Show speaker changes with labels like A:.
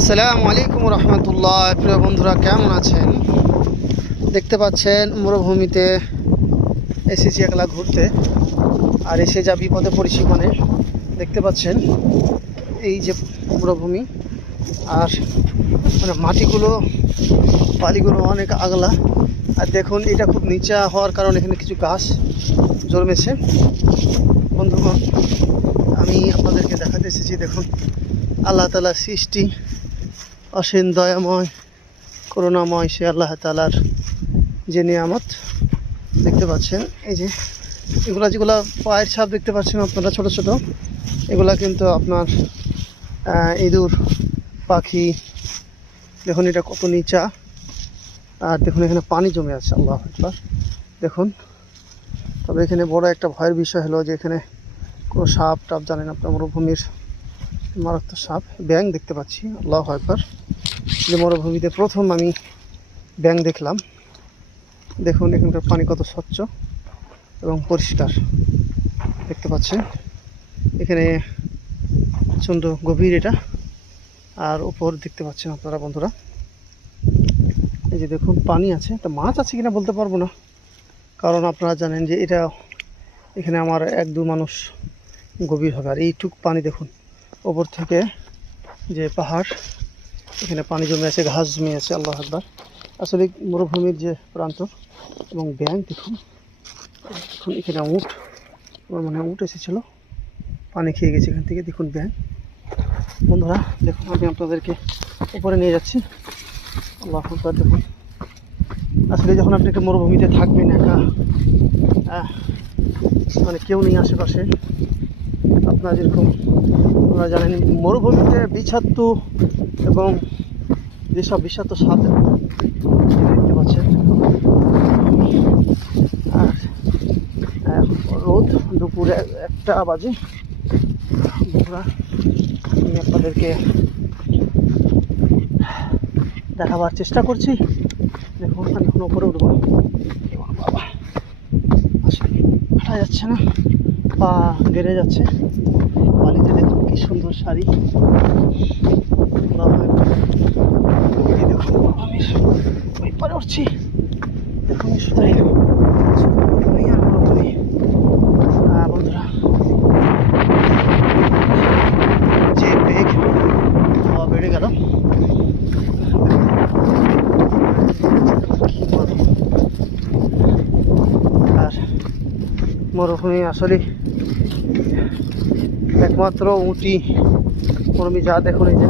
A: আসসালামু আলাইকুম রহমতুল্লাহ। প্রিয় বন্ধুরা, কেমন আছেন? দেখতে পাচ্ছেন, মরুভূমিতে এসেছি একলা ঘুরতে, আর এসে যা বিপদে পড়েছি মানে দেখতে পাচ্ছেন এই যে মরুভূমি, আর মানে মাটিগুলো, বালিগুলো অনেক আগলা। আর দেখুন, এটা খুব নিচা হওয়ার কারণে এখানে কিছু গাছ জন্মেছে। বন্ধুগণ, আমি আপনাদেরকে দেখাতে এসেছি, দেখুন, আল্লাহ তালা সৃষ্টি। অসীম দয়াময়, করুণাময় সে আল্লাহ তালার যে নিয়ামত দেখতে পাচ্ছেন। এই যে এগুলা যেগুলা পায়ের ছাপ দেখতে পাচ্ছেন আপনারা ছোট ছোট, এগুলা কিন্তু আপনার ইঁদুর, পাখি, দেখুন এটা কত নিচা। আর দেখুন এখানে পানি জমে আছে, আল্লাহ একবার দেখুন, তবে এখানে বড় একটা ভয়ের বিষয় হলো যে এখানে কোনো সাপ টাপ জানেন আপনার মরুভূমির মারাত্মক সাপ ব্যাং দেখতে পাচ্ছি, আল্লাহ যে মরুভূমিতে প্রথম আমি ব্যাং দেখলাম। দেখুন, এখানকার পানি কত স্বচ্ছ এবং পরিষ্কার। দেখতে পাচ্ছেন, এখানে প্রচণ্ড গভীর এটা। আর উপর দেখতে পাচ্ছেন আপনারা বন্ধুরা, এই যে দেখুন, পানি আছে। তা মাছ আছে কিনা বলতে পারব না। কারণ আপনারা জানেন যে এটা এখানে আমার এক দু মানুষ গভীর হবে। আর এইটুক পানি দেখুন ওপর থেকে যে পাহাড়, এখানে পানি জমে আছে, ঘাস জমে আছে, আল্লাহ আকবার। আসলে মরুভূমির যে প্রান্ত এবং ব্যাংক দেখুন দেখুন এখানে উঠ আমার মনে উঠ এসেছিল, পানি খেয়ে গেছে এখান থেকে, দেখুন ব্যাংক। বন্ধুরা, দেখুন, আমি আপনাদেরকে উপরে নিয়ে যাচ্ছি। আল্লাহ আকবার, দেখুন। আসলে যখন আপনি একটা মরুভূমিতে থাকবেন একা মানে কেউ নেই আশেপাশে আপনারা যেরকম আপনারা জানেন মরুভূমিতে বিষাক্ত এবং যেসব বিষাক্ত স্বাদ দেখতে পাচ্ছেন। আর রোদ দুপুরে একটা বাজে। আমি আপনাদেরকে দেখাবার চেষ্টা করছি। দেখুন, আমি এখন উপরে উঠবো। বাবা। আসলে যাচ্ছে না। পা গেড়ে যাচ্ছে। বালিতে দেখুন কি সুন্দর শাড়ি। দেখুন আমি ওই উঠছি। দেখুন শুধুই শুধুই আর মরুভূমি। আহ, বন্ধুরা যে বেগ হাওয়া বেড়ে গেল কি বলব? আর মরুভূমি আসলে একমাত্র উঁটি মরুভূমি যা দেখুন এই যে।